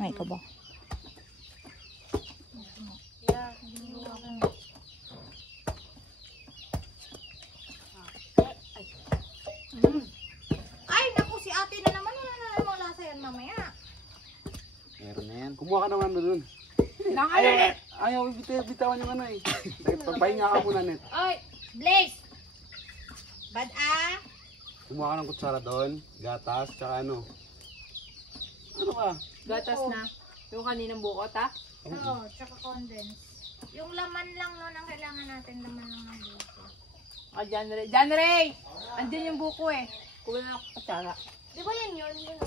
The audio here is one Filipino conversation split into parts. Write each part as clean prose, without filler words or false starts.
Ay, ikaw ba? Ay, naku, si ate na naman. Wala na naman lasa yan mamaya. Meron na yan. Kumuha ka naman doon. Ayaw, bitawan yung ano eh. Pagpahinga ka muna, Net. Ay, Blaze! Bad Kumuha ka ng kutsara doon, gatas, tsaka ano. Ano ka? Gatas na. Yung kaninang bukot, ha? Oo, tsaka condense. Yung laman lang nun ang kailangan natin. Laman lang ng buko. Ah, John Ray. John Ray! Andyan yung buko eh. Kuha na ako kutsara. Di ba yan yun? Yun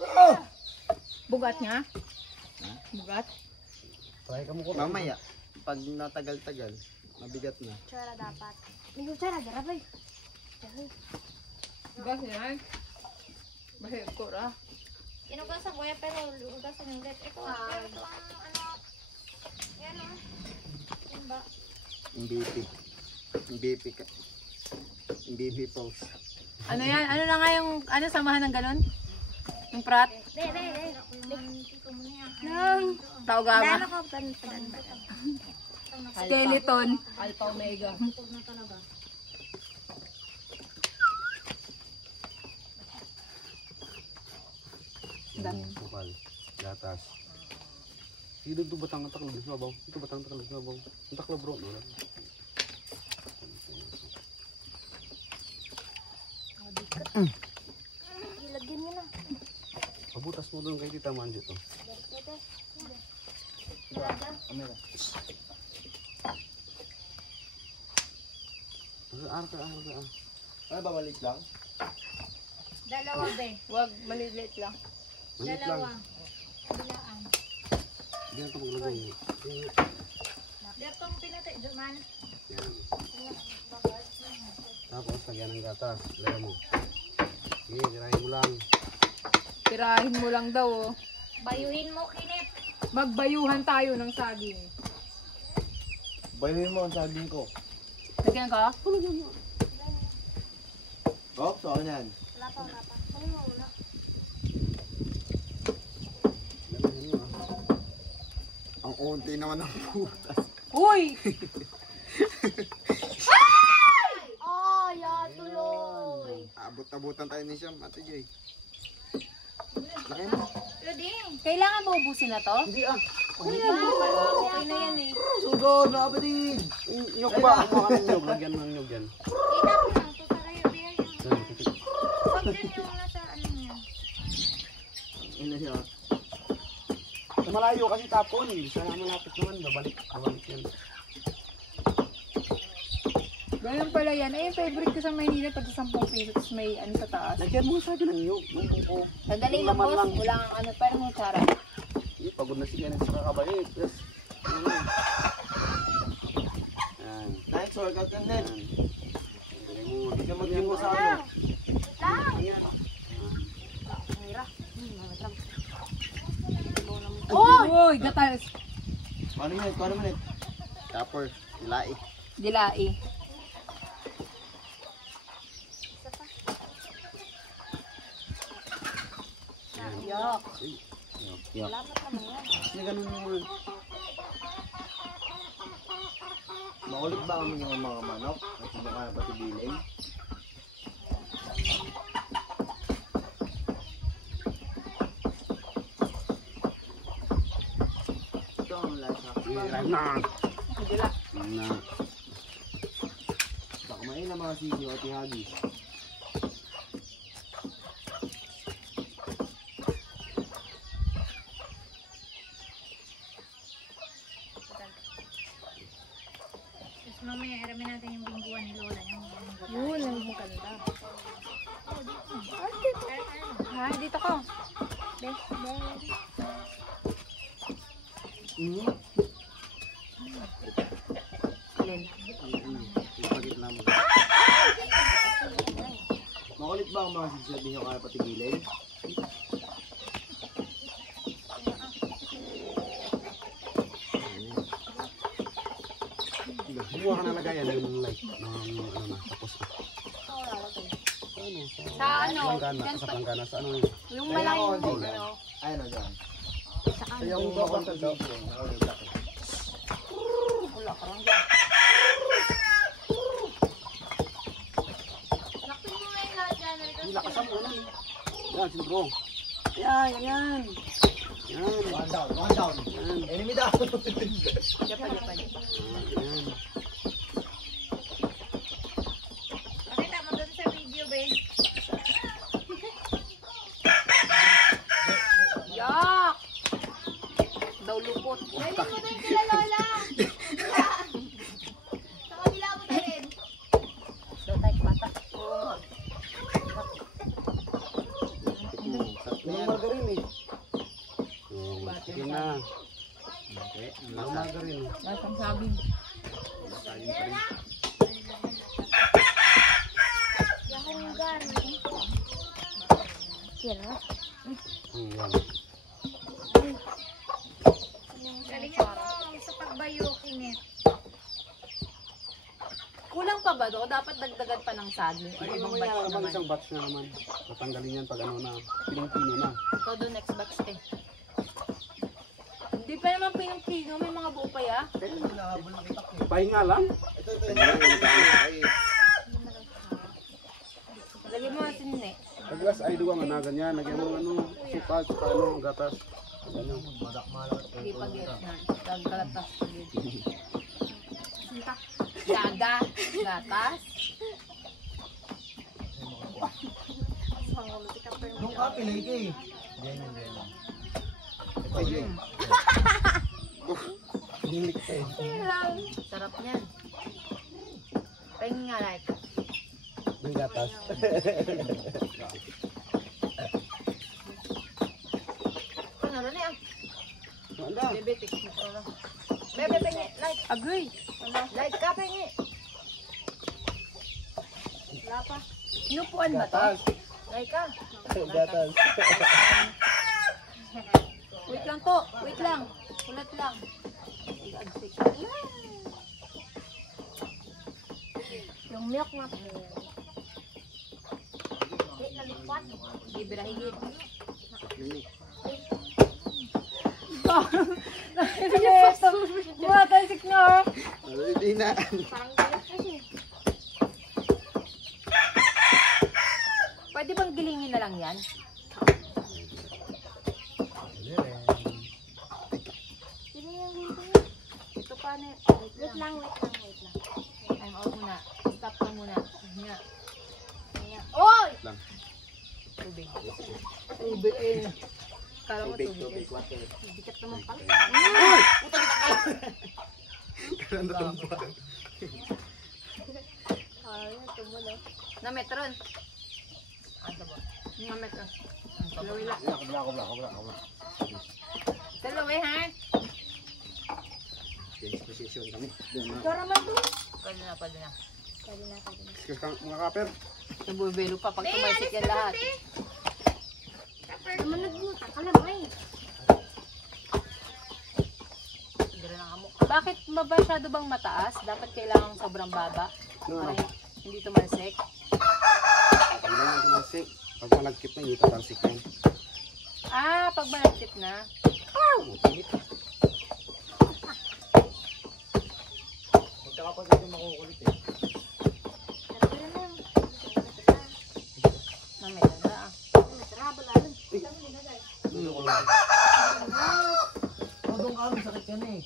Oh! Bugat nga? Bugat? Try ka mo ko. Mamaya, pag natagal-tagal, mabigat na. Tsara dapat. May tsara, garabay. Bugat yan? Mahirap ko ra. Inugasan ko yan, pero ugasan yung ulit. Ito, pero ito ang ano. Yan o. Yan ba? Yung BP. Yung BP ka. Yung BP pose. Ano yan? Ano na nga yung, ano samahan ng ganon? Yung prat? De. Tito mo niya. Nang taugama. Dala ko, padan. Skeleton. Alpha Omega. Tutog na talaga. Dami. Bukal, gatas. Sino ito batang ang taklo? Sabaw. Ito batang taklo. Sabaw. Ang taklo bro. No? Ilagyan niyo na. Pabutas mo doon kay Tita Manjo to. Amira. Arka. Ano ba, maliit lang? Dalawa, be. Wag, maliliit lang. Malit lang. Dalawa. Kabilaan. Hindi na ito maglagay. Dito ang pinatay. Duman. Yan. Tapos lagyan ng gatas. Lagyan mo. Sige, girahin mo lang. Tirahin mo lang daw oh. Bayuhin mo, kinip. Magbayuhan tayo ng saging. Bayuhin mo ang saging ko. Lagyan ka? Oh, so ano yan? Wala pa. Ano mo muna? Lagyan mo Ang unti naman ng putas. Uy! Ay, tuloy. Abot-abutan tayo ni Siyam, Ate Joy. Laki mo. Luding. Kailangan ba ubusin na to? Hindi ah. Okay na yan eh. Sugod, nakapatid! Nyog ba? Ano ka ng nyog? Lagyan mo ng nyog yan. Inak lang. Para yung beer yung... Yan, titik. Wag din yung nasa ano niya. Ina siya. Sa malayo kasi tapon. Sana malapit naman. Babalik yan. Ganun pala yan. Ay, yung favorite ko sa Maynila pag 10 pesos tapos may ano sa taas. Lagyan mo sa akin ng nyog. Ng buko. Sandali Yung lang laman boss. lang. Wala kang ano. Pero mo tsara. Pagod na si Kenneth sa kakabayo. Yes. Yan. Nice workout yan, Ned. Dali mo. Hindi ka mag-gym sa ano. Lang. Uy! Gatas. Paano minute? Paano minute? Tapper, ilai. Dilai. Yok. Yuck. Kasi ganun mo. Makulit ba kami yung mga manok? At hindi kaya pati bilay? Ito ang lasa. Na. Dila. Na. Baka may na mga sisiyo at ihagi. Tapos mamaya, iramin natin yung bingguan ni Lola. Yun, ang maganda. Ha, dito ko. Alin? Ipagit na mo. Makulit ba ang mga sisiyo at hindi kaya pati bilay? Kumuha ka na lagayan yung like ng ano na tapos na. Sa ano? Planggana, Yan sa pa- planggana, sa ano yun? Yung Kaya malaking ako, ano. ay Ayun o dyan. Saan? Ayaw mo ba sa dog? Wala ka lang dyan. Lakpin mo nga yung lahat dyan. Hindi lakasan mo na. Yan, sino. Yan, ganyan. Yan. One down. Yan. Enemy down. Japan. Yan. Pakita mo dun sa video, babe. Yak! Daw lupot. Dali mo dun sila, Lola. Sa kabila mo na rin. Daw tayo bata. Yung margarine eh. Sige na. Okay, ang Yung lasa. margarine. Lasang saging. Kain pa rin. Yakunggan. Kira? Yan. Galingan mo sa pagbayuking eh. Kulang pa ba do? Dapat dagdagan pa ng saging or Hindi ibang naman yan. batch Naman naman. isang batch na naman. Tatanggalin yan pag ano na. Pinong-pino na. Todo next batch eh. Hindi pa naman pinong-pino, may mga buo pa ya. Hinahabol na kita. Pahinga lang. Ito. Ay, Lagyan mo natin eh. Paglas ay duwang na ganyan. Lagyan mo ano. Sipag, saka ano, gatas. Ano. madak-malak. Hindi pa get na. Gagatas. Gaga. Gatas. Nung ka, pilay ka eh. Ganyan. Ito yun. Hinik ka eh. Sarap niyan. Pahingin nga like. Ng gatas. Ano rin yan? Wala. Bebe, tik mo ko lang. Bebe, pengi. Like. Agoy. Like ka, pengi. Wala pa. Inupuan ba to? Gatas. Like ka. Gatas. Wait lang to. Wait lang. Ulat lang. Agsik. Yung milk nga. Nalipat. Bibira higit. Matasik na. Hindi na. Parang galit kasi. Pwede bang gilingin na lang yan? Sino yung video? Ito pa na. Wait lang. Time out muna. Stop ka muna. Nga. Oy! Lang. Tubig. Tubig eh. Kala mo Tubig, tubig. water. Bigat naman pala. Kailan natumba? Ay, tumulo. Na metron. Ano ba? Na metron. Dalawi lang. Kabla. Dalawi ha? Change position kami. Doon na. Ikaw naman to. Pwede na, pwede na. Pwede na. Mga kaper. Nabubelo pa pag tumaysik yan lahat. Lumunod mo. Takalamay. Hindi rin ang amok. Bakit masyado bang mataas? Dapat kailangan sobrang baba. No. Para hindi tumalsik. Pag ganyan tumasik. Pag malagkit na, hindi tatalsik yan. Ah, pag malagkit na. Magkakapagod yung makukulit eh. Na metron na ah. Doon kami, sakit ka na eh.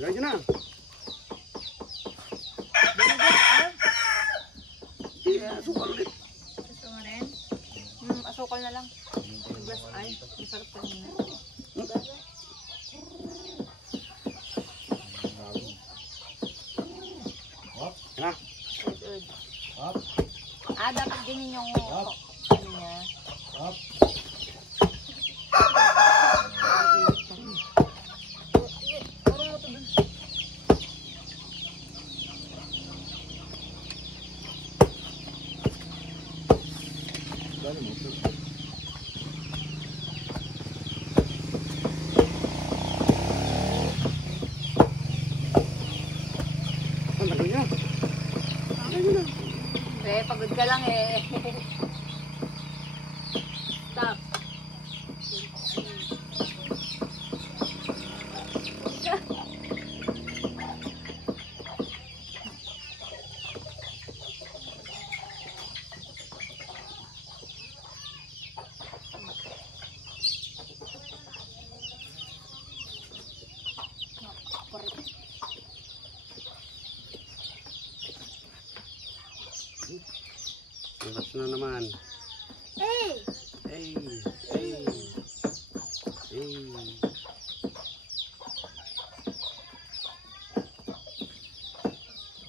Lagyan nyo na. Sukal ulit. Gusto mo rin? Asukal na lang. Glass ay. Masarap ka na. Na. Good. Up, Ah, dapat ganyan yung Up. ano niya. up. Gano'n mo ito? Lagyan nyo. Lagyan nyo na. pagod ka lang eh. Stop. Angat na naman. Hey! Hey! Hey! Hey!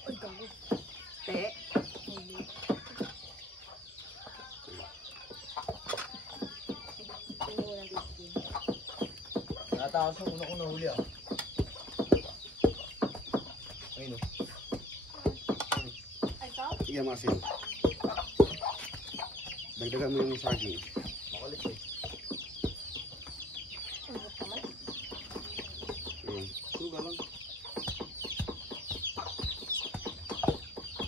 Uy, gago. Te. Natakas ang una kong nahuli ah. Ayun o. Ay, ikaw? Iya masin. Dagdagan mo yung saging. Makulit eh. Umbot naman. Suga lang.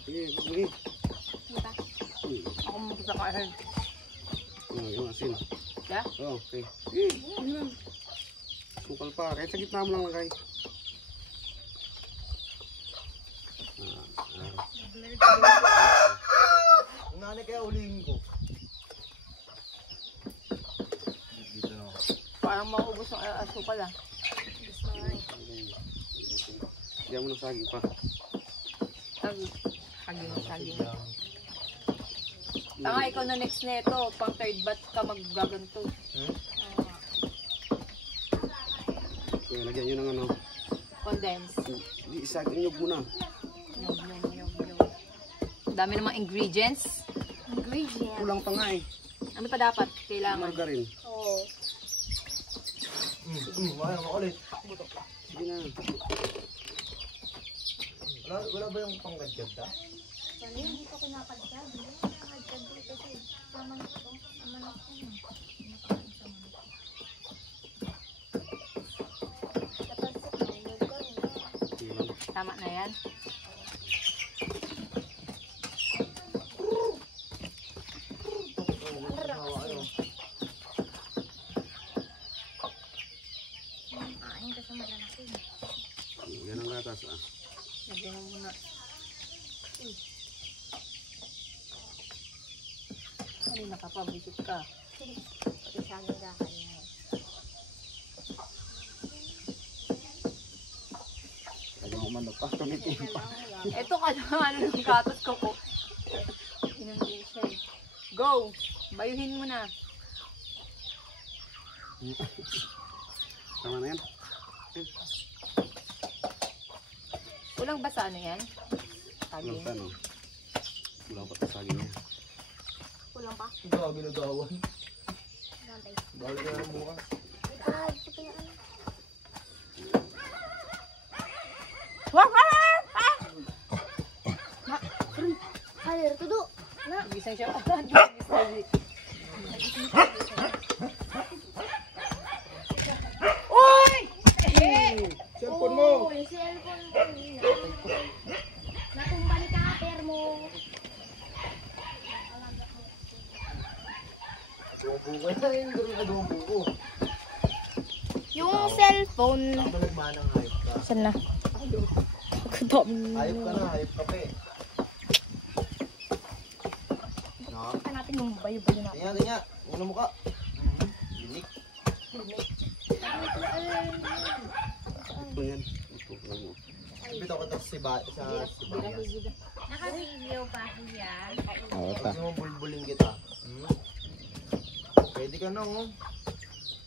Sige, sige. Diba? Ako magkita ka ahead. Yung asin. Yeah? Oh, okay. Sige, yun lang. Sukal pa. Kahit sa gitna mo lang lagay. Ang nanay kaya ulihin ko. Dito na ako. Parang maubos ng asukal ah. Diyan mo ng saging pa. Saging. Saging. Tanga, ikaw na next neto. Pang third batch ka maggaganto. Okay, lagyan nyo ng ano. Condense. Hindi, isaging nyog muna. Nyog. Ang dami namang ingredients. Ingredient. Kulang pa nga eh. Ano pa dapat? Kailangan. Margarin. Oo. Makulit. Sige na. Wala ba yung panggadgad ah? Wala, hindi ko kinakadya. Hindi ko kinakadya dito kasi saman ito. Saman ako yun. Sige lang. Tama na yan. Aing kasi malalaki. Yan ang gatas ah. Lagyan mo muna. Kanina ka pa, visit ka. Pati sa amin kakain. Kaya mo man pa. Tumitin pa. Ito ka naman, ano yung katos ko po. Inundin siya eh. Go! Bayuhin mo na. Tama na yan. Kulang ba sa ano yan? Kulang Saging. pa no. Kulang pa sa saging niya. Kulang pa? Ikaw, ginagawan. Nantay. Balik ka na bukas. Ah, ito yung ano. Ay, ito do. Na. Gising siya. Cellphone mo! Oh, yung cellphone ko. Natumba ni Kaper mo. Adobo ko. Ito yung adobo ko. Yung cellphone. Saan ba nagmanang hayop ka? Saan na? Hayop ka na, hayop ka pa eh. No? Saan natin yung bayo-bayo na? Tingnan. Una mo ka. Linik. Ito yan. Ito lang mo. Bitaw ko ito sa sibayas. Naka-video pa siya. Gusto mo bulbuling kita. Pwede ka na oh.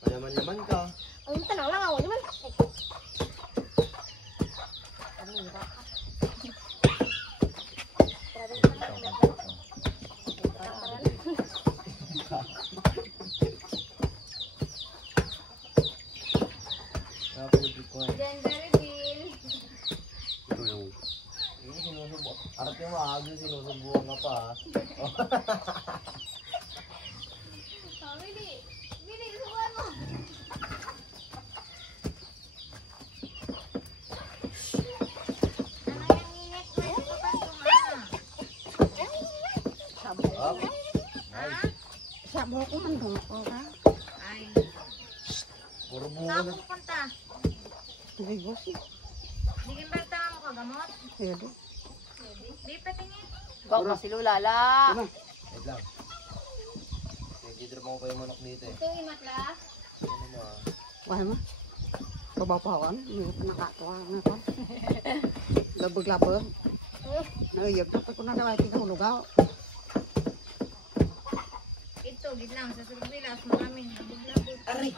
Malaman-laman ka. Ang tanong lang ako naman. Napulog ko eh. Gender reveal. Ito yung Hindi sinusubo. Harap yung maagin, sinusubuan ka pa ah. Oh, Willy. Willy, subuhan mo. Ano yung init mo? Ito pa Sabo ko man dong ko ha. Ay. Puro Saan bunga na. pupunta? Ligos. Di kimbenta mo kagamot? Pwede. Di patingin. Go pa si Lulala. Wait lang. Nag-drop ako pa yung manok dito eh. Ito yung imatla. Ano mo ah? Wala mo. Babapawan. May nakatuwa na ko. Labag-labag. Nayag na pa ko na daw. Tingnan ko lugaw. Ito, gid lang. Sa Surbilas, maraming labog-labog. Aray!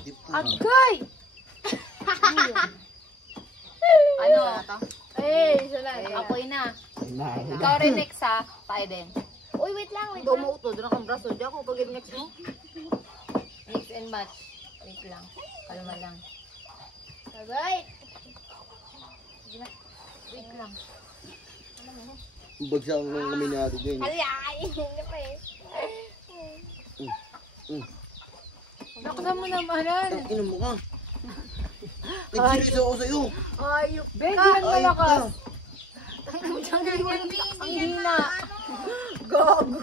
Dip po. Agay! Ano? Apoy na. Ikaw rin next ha. Tayo din. Uy, wait lang, wait lang. Dumuto. Doon akong braso. Di ako pag next mo. Mix and match. Wait lang. Kalma lang. Alright. Wait lang. Bagsak lang kami ni Ate Jane. Alay! Hindi pa eh. Nakasama mo namanan. Inom mo ka. Nag-serious ako sa'yo. Ayop. Ben, di lang malakas. Hina. Gago.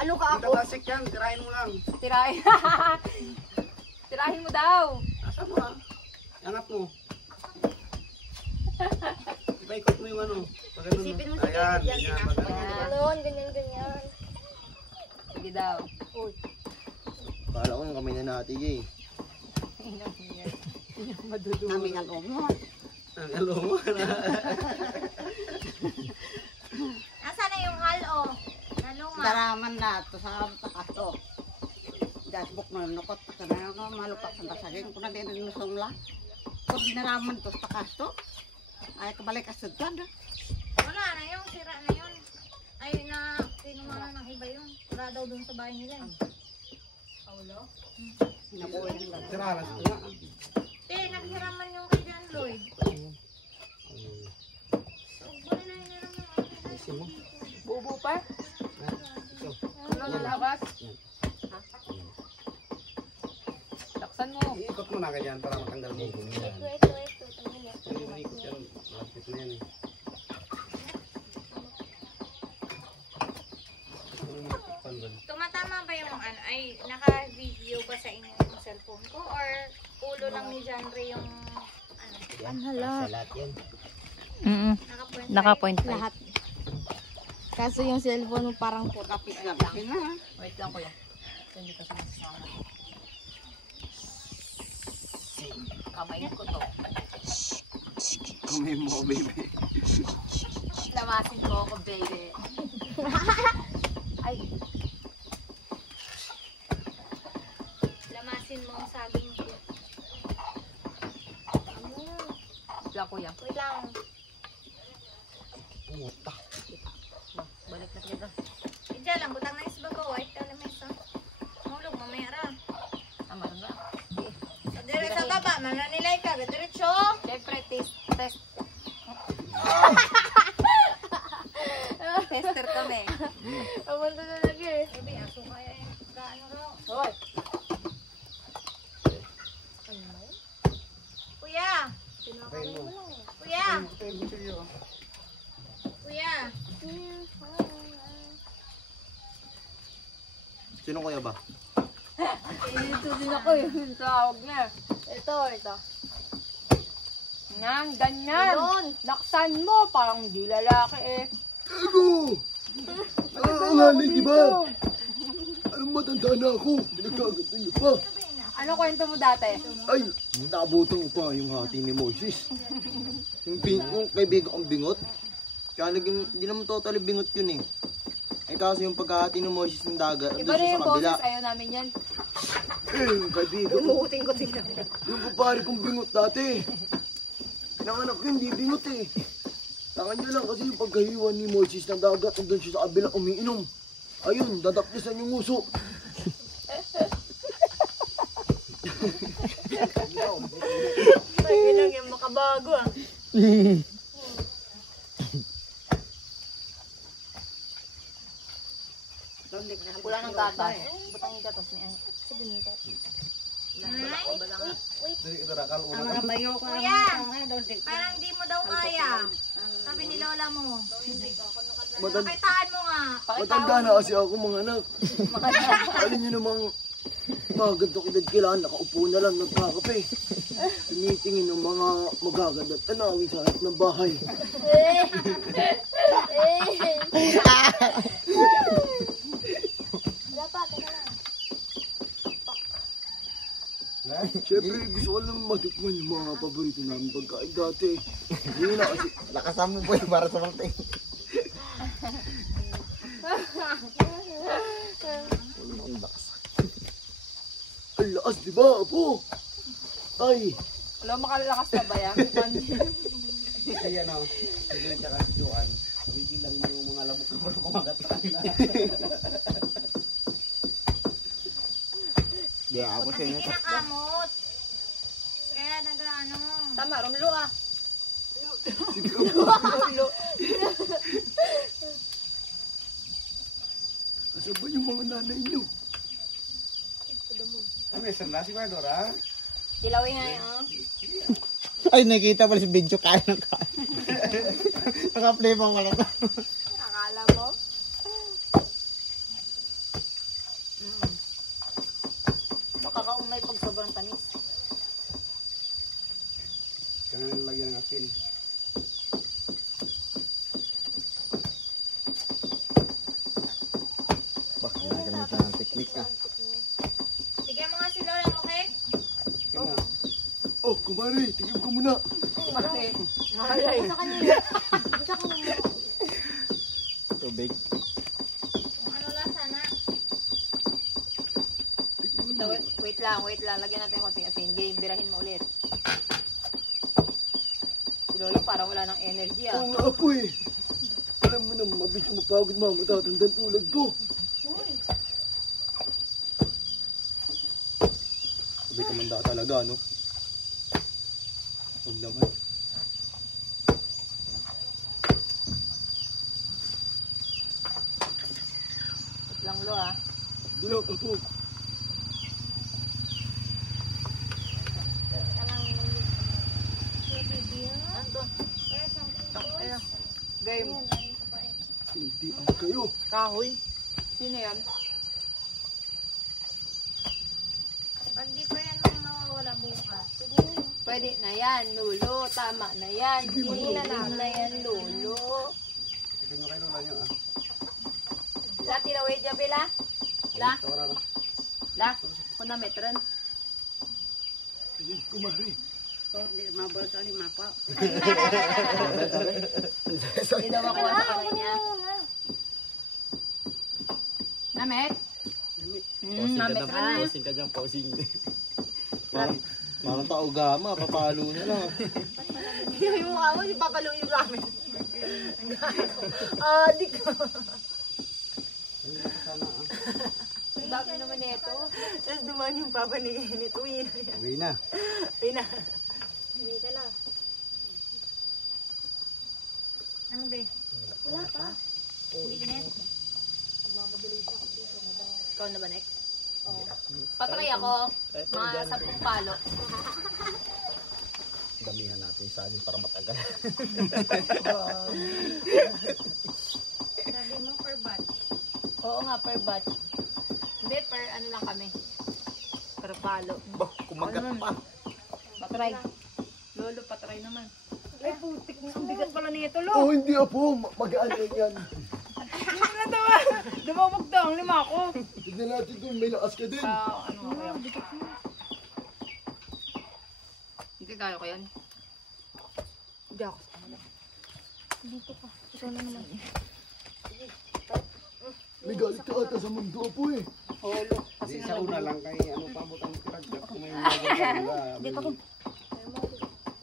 Ano ka ako? Tatasik yan, tirahin mo lang. Tirahin. Tirahin mo daw. Asa mo ah? Angat mo. Ipaikot mo yung ano. Pag ano, Isipin mo no? si Ayan, David yan, ganyan, sinasok pag ko ano. Ganon, ganyan. Sige daw. Kala ko yung kami na Ate Jane. Namin ang mo. Ang alo mo na. Asa na yung halo? Naluma. Daraman na to sa takato. Dasbuk na nukot pa na ako malupak sa basagin ko na din nusong la. Kung dinaraman to sa takato. Ay kabalik asad ka na. Wala na yung sira na yun. Ay, na tinumana ng iba yun. Wala daw dun sa bahay nila. Paulo? Hinabuhin lang. Tirahan na. Naghiraman yung kay John Lloyd. Wala na hiniram yung Isin mo. Bubo pa? Ito. Ano lalakas? Laksan mo. Iikot mo na ganyan para matanggal mo. Ito. Yung iikot yan, malapit na yan eh. Tumatama ba yung ano? Ay, naka-video ba sa inyo yung cellphone ko? Or ulo lang ni John Ray yung ano? Sa lahat yan. Naka-point Lahat. Kaso yung cellphone mo parang kapit na bakin na. Wait lang kuya. Hindi ka sumasama. Kamay ko to. Kamay mo, baby. Lamasin mo ako, baby. Ay, Lamasin mo ang saging ko. wait lang kuya. Wait lang. Puta. Balik na kita. Diyan lang, butang na isbag ko. White ka naman isa. Mahulog, mamaya ra. Tama na. Sa dire sa baba, mananilay ka. Diretso. Siyempre, test. Tester kami. Amunta na lagi eh. Sabi, aso kaya eh. Gaano raw. Hoy. Kuya! Tayo mo. Kuya! Tayo mo sa'yo. Kuya! Sino kaya ba? Ito din ako yung tawag niya. Ito. Yan, ganyan. Laksan mo, parang di lalaki eh. Ano? Nangangalay, di ba? Alam mo, matanda na ako. Pinagkaganda niyo pa. Ano kwento mo dati? Ay, naabutan ko pa yung hati ni Moses. Yung kaibigan kong bingot. Kaya naging, hindi naman totally bingot yun eh. Eh kasi yung pagkahati ni Moses ng dagat, Iba andun na siya yung sa kabila. boses, ayaw namin yan. Eh, yung kaibigan ko. Umuuting-kuting na. Yung kupari kong bingot dati. Nanganak yun, hindi bingot eh. Tangan niya lang kasi yung pagkahiwa ni Moses ng dagat, andun siya sa kabila umiinom. Ayun, dadapnisan yung nguso. Lagi lang yung makabago ah. Wala ng gatas. Butang yung gatas niya. Dali, ito rakal. Ang mga bayo ko Kuya! naman. Parang di mo daw kaya. Sabi ni Lola mo. Pakitaan mo nga. Matanda na kasi ako mga anak. Alam niyo namang mga gantong edad kailangan nakaupo na lang nagkakape. Tumitingin ng mga magaganda at tanawin sa harap ng bahay. Siyempre gusto ko lang matikman yung mga paborito namin pagkain dati. Hindi na kasi Lakasan mo boy para sa mga ting. ang lakas diba Apo? Ay, Wala makalakas na ba yan? Kasi ano, hindi tsaka si Joan, nabibilang mo yung mga lamok na kumagat sa kanila. Di ako Kasi kinakamot. Kaya nag-ano. Tama, Romlo ah. sige Apo. Romlo. Asan ba yung mga nanay niyo? Ano may sanda si Madora? Kilawin nga yun ah. Ay, nakita pala si Benjo kain ng kain. Naka-play pang wala to. Akala mo? Makakaumay pag sobrang tamis. Kailangan lagyan ng asin. Bak, nagagamit lang ng teknik ah. Sige mga si Lola mo, okay? Oh, kumari, tigil ko muna. Bakit? Tubig. Kung ano lang sana. So, wait lang. Lagyan natin konting asin. Game, birahin mo ulit. Si Lolo parang wala ng energy ah. Oo nga Apo eh. Alam mo naman, mabilis yung mapagod mga matatandang tulad ko. Sabi kumanda ka talaga, no? Huwag naman. Wait lang lo ah. Bilang Apo. Ayun. Game. Hindi ang kayo. Kahoy. Sino yan? Pag di pa yan mawawala bukas. Pwede na yan, Lolo. Tama na yan. Hindi na yan, Lolo. Tignan nyo kayo Lola nyo ah. La, tirawid ya, Bela? La? Tawara na. La? Kuna metron? Ayun, kumari. So, hindi mabal sa lima pa. Hindi daw makuha sa kamay niya. Namet? Namet ka na. Posing ka dyan, posing. Parang tao gama, papalo na lang. Yung mukha mo, si Papalo yung ramen. Adik ka. Ang dami naman nito. Tapos dumaan yung papa ni nito. Uwi na yan. Uwi na. Uwi na. Hindi ka lang. Ano ba? Wala pa. Init. Ikaw na ba next? Patry ako. Mga 10 palo. Damihan natin sa amin para matagal. Sabi mo per batch. Oo nga, per batch. Hindi, per ano lang kami. Per palo. Bah, kumagat pa. Patry. Lolo, patry naman. Ay, putik na. Ang bigat pala nito, Lo. Oh, hindi Apo. Magaan na yan. Dumamag daw, 5 ako. Tignan natin kung may lakas ka din. Ano nga kaya? Hindi kaya ko yan. Hindi ako sa kanila. Dito pa. Ito na naman. May galit ka ata sa mundo Apo eh. Holo. Kasi sa una lang kay ano pabot ang tiragdak kung may mga Dito ko.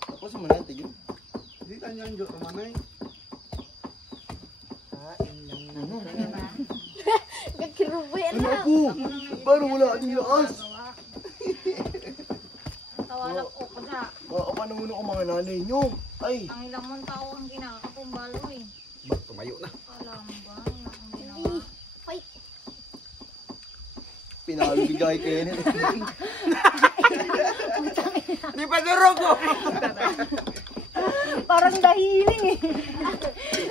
Tapos mo natin yun. Hindi tayo ang Diyos Romanay. Gagkirubo yan Ano Apo? Parang wala ka din lakas. Tawala ko ko sa. Makakapanungan ako mga nanay nyo. Ay, Ang ilang mong tao ang ginakapumbalo eh. Ba't tumayo na? Alam ba? Ang ginawa. pinalibigay kayo nila. Di pa durog ko! Parang dahiling eh.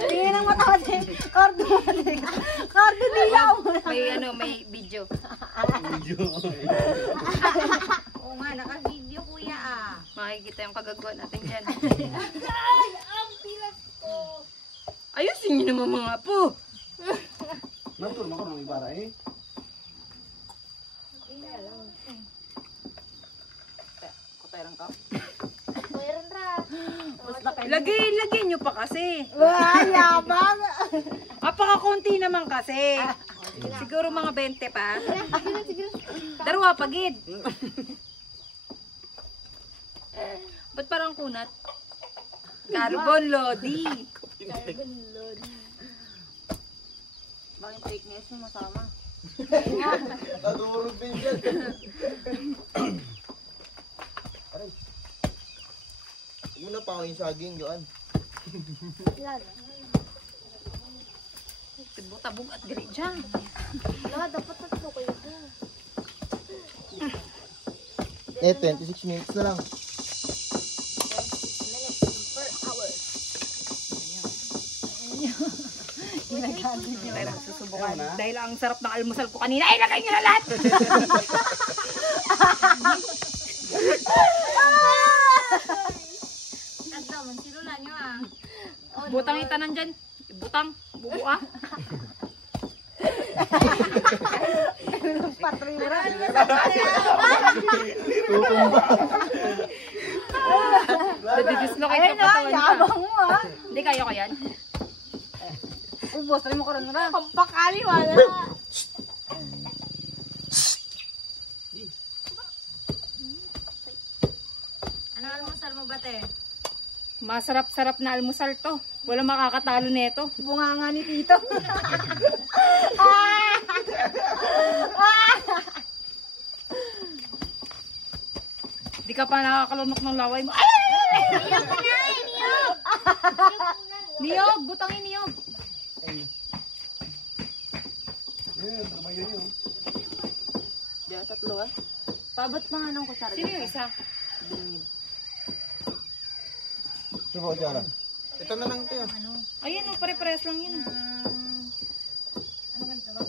Tingin ng mata kasi. Cardo nilaw. May video. Oo nga, naka-video kuya ah. Makikita yung kagagawa natin dyan. Ay, ang pilas ko. Ayusin niyo naman mga po. Nantur, makarong ibara eh. Kutayang ka. Mayroon ra. Lagay nyo pa kasi. Wah, yabang. Apaka-konti naman kasi. Siguro mga 20 pa. Darwa pagid. Ba't parang kunat? Carbon Lodi. Bakit thickness mo masama? Nadurog din dyan. Aray. Huwag mo na pa yung saging, Joan. Tabog at gali dyan. Dapat tatlo kayo din. 26 minutes na lang. Susubukan. Dahil ang sarap ng almusal ko kanina. Ay, lagay nyo na lahat! Agdaw, mansilo lang nyo ah. Butang itanan dyan. Butang. Bubuka. Patrira. Nadidislocate Ayun yung na, katawan ka. yabang mo ah. Hindi kaya ko yan. Ubos, try mo ko rin na. Pampakali, wala. Ano almusal mo ba te? Masarap-sarap na almusal to. Wala makakatalo nito. Bunga nga ni Tito. Di ka pa nakakalunok ng laway mo. Ay! Niyog! Butangin niyog! Yan, trabayo yun. Diyan, tatlo ah. Pabot pa nga ng kutsara. Sino yung isa? Ito ba, Jara? Ito na lang ito. Ayun, oh, pare-pares lang yun. Ano ganito ba?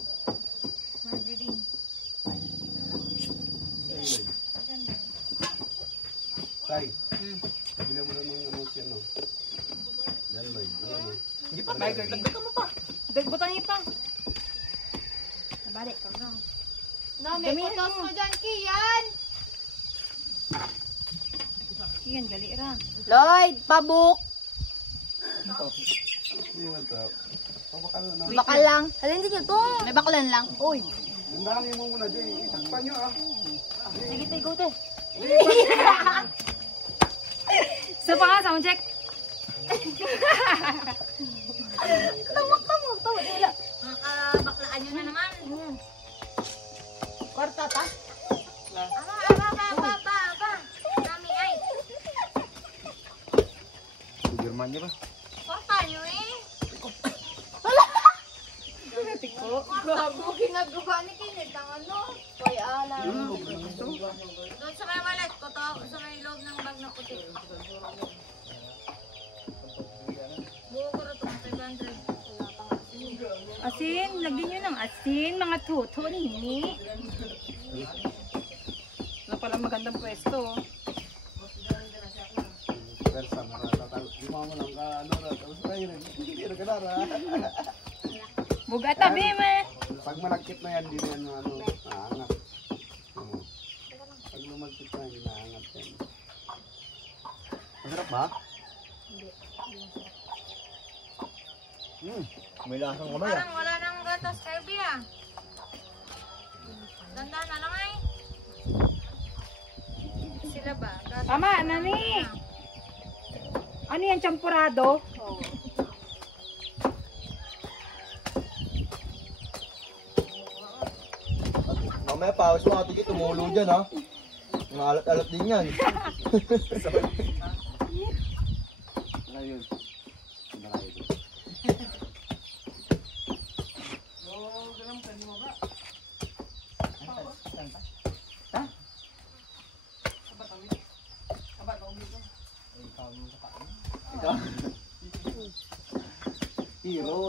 Margarine. Tay, bila mo naman ano si ano. Yan, Lloyd. Ano? Hindi pa, Tiger. Dagdagan mo pa. Butangin pa. Nabalik ka na. May putos mo dyan, Kian! Yan, gali ra. Lloyd, pabuk. Hindi man to. Pabakal na. Bakal lang. Halin din to. May bakalan lang. Uy. Dandanin mo muna dyan. Itakpan nyo ah. Sige, te, go te. Sa pa nga, sound check. Tawag. Wala. Baklaan nyo na naman. Kwarta ta. Aba. Nami ay. German niya ba? Korta nyo eh. Grabe, ginagawa ni Kinit ang ano. Kaya alam. Doon sa may wallet ko to, sa may loob ng bag na puti. Buo ko rin ito, 500. Asin, lagyan nyo ng asin, mga tuto nini. Ano pala magandang pwesto. Persa, maratatago. Di mo lang ka ano na. Tapos tayo rin. Hindi na kanara. Buga tabi mo. Pag malagkit na yan, hindi na yan ano. Naangat. Pag lumagkit na, hindi naangat yan. Masarap ba? May lasang kamay ah. Parang wala nang gatas, Kirby ah. Ganda na lang ay. Sila ba? Gatas Tama, nani. Ano yan, champurado? Mamaya pawis mo ate kito, tumulo dyan ha. Mga alat-alat din yan. Ayun. Marami ito. Hero,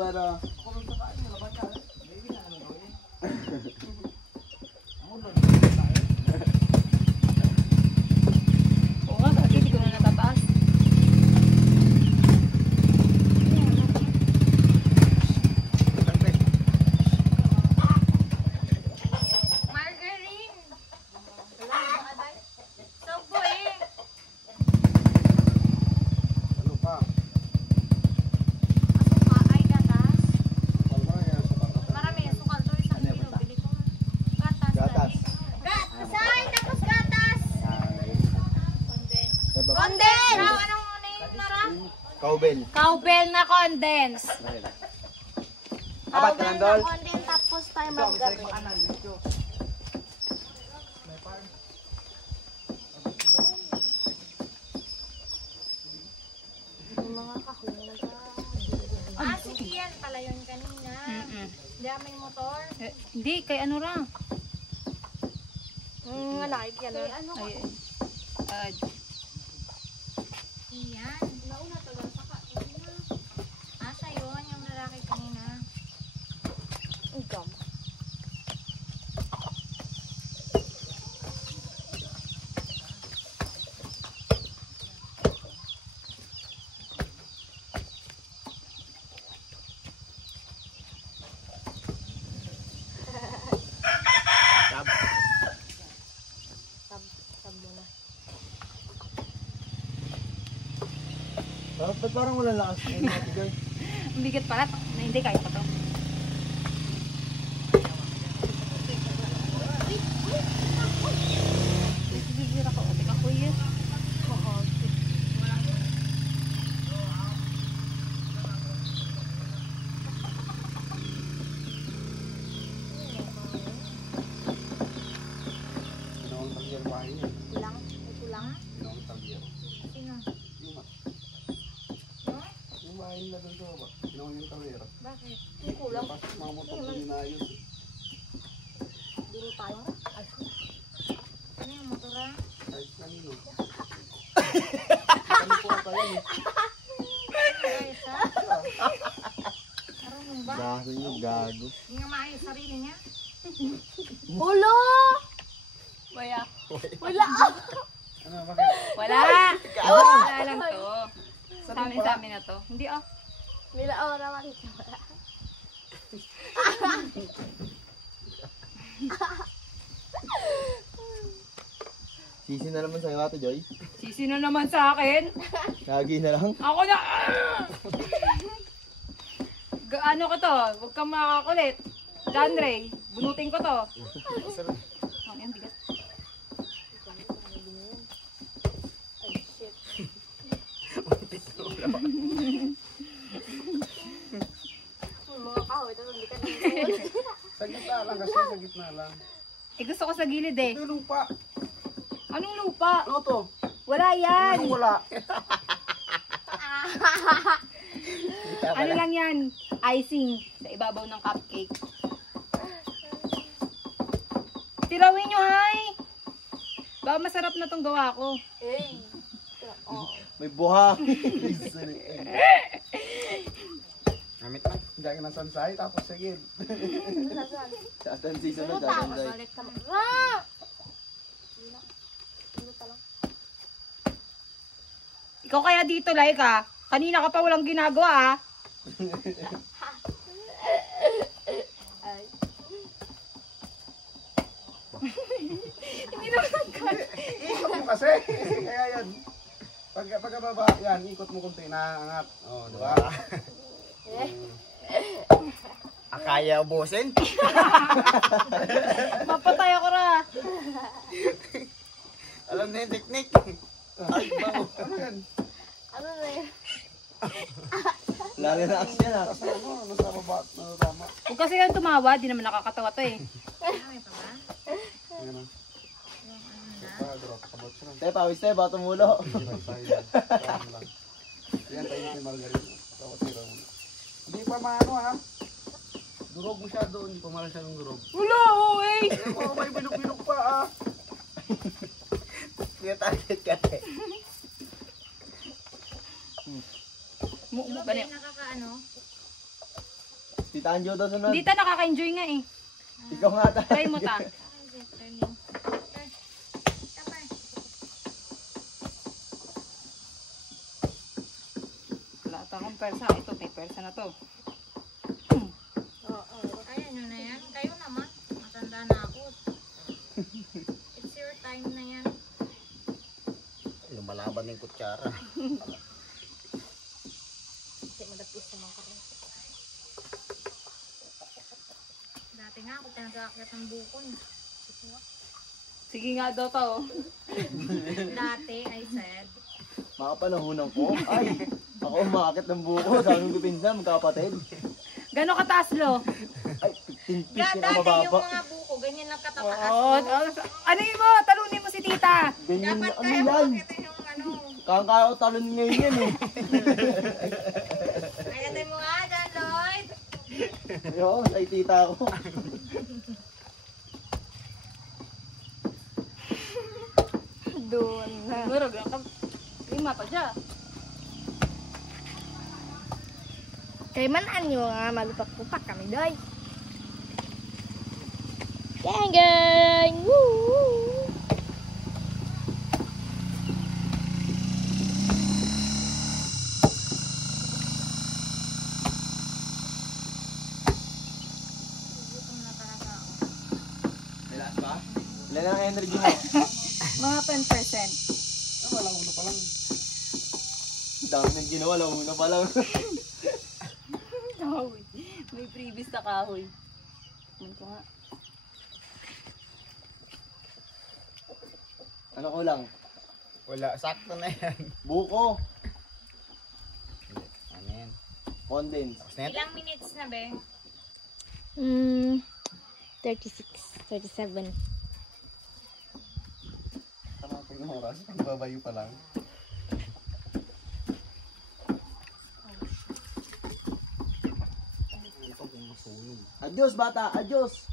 ano? Oo nga, kasi hindi ko na natataas. Margarine! Sobo eh! Ano pa? Asuka ay gatas. Palma yan sa bata. Marami yung sukal to. Isang kilo. Bili ko. Gatas. Gatas. Gatas! Ay, tapos gatas! Diba? Condense! Anong name na ra? Cowbell. Cowbell na condense. Apat ka lang, Dol? Condense tapos tayo margarine. Yung mga kahunga. Ah, sige yan pala yun kanina. Hindi may motor. Eh, hindi, kay ano ra? Nakikita na. Ano ka? Ay, Yan. Nauna to lang sa kanina. Asa yun, yung lalaki kanina. Ugam. Ba't parang wala lakas na yung mga guys? ang bigat pala. Na hindi, kaya ko to. Bibira ko. Tika ko yun. Ginawang tabier pa yun. Kulang? May kulang? Ginawang tabier. Sino? Yung bahay nila doon sa baba. Ginawang yung tabier. Bakit? Tapos mga motor ko ninayos. Duro tayo? Ano yung motora? Kahit kanino. Ano po ka yun eh. Guys, ha? Marunong ba? Gago nyo, gago. Hindi nga maayos sarili niya. Ano, bakit? Wala! Wala lang to. Sa amin na to. Hindi ah. Bila ora makita. Sisi na naman sa'yo, Ate Joy. Sisi na naman sa akin. Lagi na lang. Ako na! Ano ko to? Huwag kang makakulit. John Ray, bunutin ko to. Oh, yan, bigat. Mga kahoy, tapos hindi ka na. Sa gitna lang kasi, sa gitna lang. Eh, gusto ko sa gilid eh. Ito yung lupa. Anong lupa? Ano to? Wala yan. Anong wala? Ano lang yan? Icing sa ibabaw ng cupcake. Tirawin nyo, hay! Baka masarap na tong gawa ko. May buha. Gamit na. Diyan ka ng sansay, tapos sige. Sa atin season na dyan, Joy. Balik ka mo. Ikaw kaya dito, Laika. Kanina ka pa walang ginagawa, ah. Hindi naman nagkat. Ikot mo kasi. Kaya yan. Pagkababa, yan, ikot mo kunti na angat. Oh, di ba? Akaya ubusin? Mapatay ako ra. Alam na yung teknik. Ay, bango. Ano yan? Ano na yun? Lagi na action ah. Tapos ano, nasa baba, tama. Huwag kasi yan tumawa, di naman nakakatawa to eh. May pa ba? Ayan na. Drop, kabot siya lang. Te, pawis te, baka tumulo. Hirap tayo yan. Saan lang. Yan tayo yung margarine. Tapos sira mo. Hindi pa maano ha. Durog masyado, hindi pa malang siya ng durog. Wala, oh eh. Oh, may bilog-bilog pa ah. Kaya target ka te. Tanjo daw sunod. Hindi ta nakaka-enjoy nga eh. Ikaw nga ta. Try mo ta. Wala ta akong persa. Ito, may persa na to. Ayan yun na yan. Kayo naman. Matanda na ako. It's your time na yan. Lumalaban yung kutsara. Dati nga ako pinag-aakyat ng bukon. Sige nga daw to. Dati, I said. Mga panahonan ko. Ay, ako umakit ng buko. Sabi ko pinsan, magkapatid. Gano'ng kataas lo? Ay, 15 feet na Dati yung mababa. mga buko, ganyan lang katataas. Oo. Ano yun mo? Talunin mo si tita. Ganyan Dapat na, ano kaya yan? makita yung ano. Kaya talon ngayon yan eh. Ayatin mo nga dyan, Lloyd. Ayoko, ay tita ko. Doon na. Murag lang ka. Lima pa dyan. Kay manan nyo nga malupak-lupak kami doy. Gang gang! Woo! Relax ba? Ilan ang energy mo? Mga 10%. Walang ulo pa lang. Dami ng ginawa, una pa lang. Kahoy. May previous na kahoy. Ano ko nga. Ano ko lang? Wala, sakto na yan. Buko. Ano yan? Condense. Tapos na yan? Ilang minutes na, be? 36, 37. Tama po yung oras. Nagbabayo pa lang. Adios bata, adios.